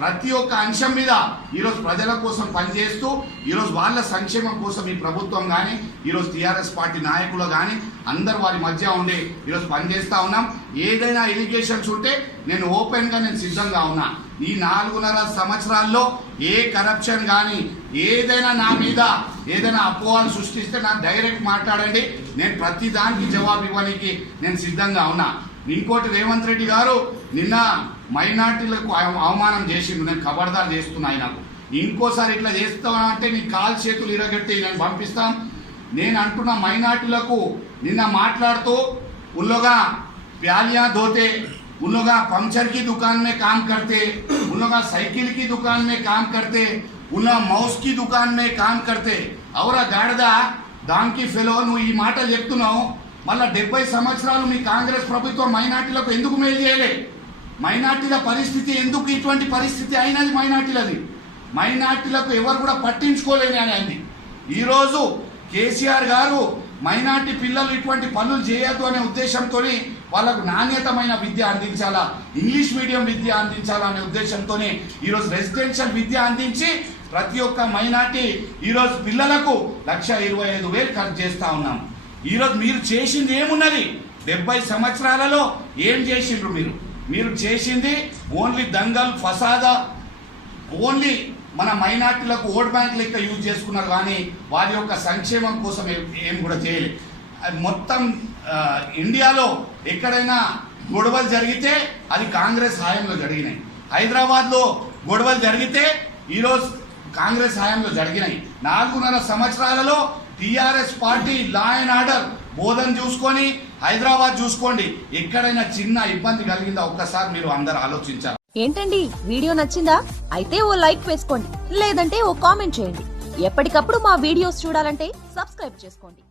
ప్రతి ఒక్క అంశం మీద ఈరోజు ప్రజల కోసం పనిచేస్తూ ఈరోజు వాళ్ళ సంక్షేమం కోసం ఈ ప్రభుత్వం కానీ ఈరోజు టీఆర్ఎస్ పార్టీ నాయకులు కానీ అందరు వారి మధ్య ఉండి ఈరోజు పనిచేస్తూ ఉన్నాం. ఏదైనా ఎలిగేషన్స్ ఉంటే నేను ఓపెన్గా నేను సిద్ధంగా ఉన్నా. ఈ 4.5 సంవత్సరాల్లో ఏ కరప్షన్ కానీ ఏదైనా నా మీద ఏదైనా అపోహలు సృష్టిస్తే నాకు డైరెక్ట్ మాట్లాడండి, నేను ప్రతి దానికి జవాబు ఇవ్వడానికి నేను సిద్ధంగా ఉన్నా. ఇంకోటి, రేవంత్ రెడ్డి గారు నిన్న మైనార్టీలకు అవమానం చేసిండు, నేను ఖబర్దార్ చేస్తున్నా ఆయనకు. ఇంకోసారి ఇట్లా చేస్తామంటే నీ కాలు చేతులు ఇరగట్టి నేను పంపిస్తాం. నేను అంటున్న మైనార్టీలకు నిన్న మాట్లాడుతూ ఉల్లోగా प्यालियां धोते, उन लोग पंचर की दुकान में काम करते, उन लोग साइकिल की दुकान में काम करते, उन मौस की दुकान में काम करते. और गाड़दा దానికి ఫెలో నువ్వు ఈ మాటలు చెప్తున్నావు. మళ్ళీ 70 సంవత్సరాలు మీ కాంగ్రెస్ ప్రభుత్వం మైనార్టీలకు ఎందుకు మేలు చేయలే? మైనార్టీల పరిస్థితి ఎందుకు ఇటువంటి పరిస్థితి అయినది? మైనార్టీలకు ఎవరు కూడా పట్టించుకోలేని అని అయింది. ఈరోజు కేసీఆర్ గారు మైనార్టీ పిల్లలు ఇటువంటి పనులు చేయొద్దు అనే ఉద్దేశంతో వాళ్ళకు నాణ్యతమైన విద్య అందించాలా, ఇంగ్లీష్ మీడియం విద్య అందించాలా అనే ఉద్దేశంతో ఈరోజు రెసిడెన్షియల్ విద్య అందించి ప్రతి ఒక్క మైనార్టీ ఈరోజు పిల్లలకు 1,25,000 ఖర్చు చేస్తూ ఉన్నాం. ఈరోజు మీరు చేసింది ఏమున్నది? 70 సంవత్సరాలలో ఏం చేసిండ్రు? మీరు చేసింది ఓన్లీ దంగల్ ఫసాదా, ఓన్లీ మన మైనార్టీలకు ఓట్ బ్యాంక్ లెక్క యూజ్ చేసుకున్నారు కానీ వారి యొక్క సంక్షేమం కోసం ఏం కూడా చేయలేదు. మొత్తం ఇండియాలో ఎక్కడైనా గొడవలు జరిగితే అది కాంగ్రెస్ హయాంలో జరిగినాయి. హైదరాబాద్లో గొడవలు జరిగితే ఈరోజు కాంగ్రెస్ హయాంలో జరిగినాయి. 4.5 సంవత్సరాలలో TRS party law and order బోధన చూసుకొని హైదరాబాద్ చూసుకోండి, ఎక్కడైనా చిన్న ఇబ్బంది కలిగిందా ఒక్కసారి మీరు అందరు ఆలోచించారు. ఏంటండి, వీడియో నచ్చిందా? అయితే ఓ లైక్ వేసుకోండి, లేదంటే ఓ కామెంట్ చేయండి. ఎప్పటికప్పుడు మా వీడియోస్ చూడాలంటే సబ్స్క్రైబ్ చేసుకోండి.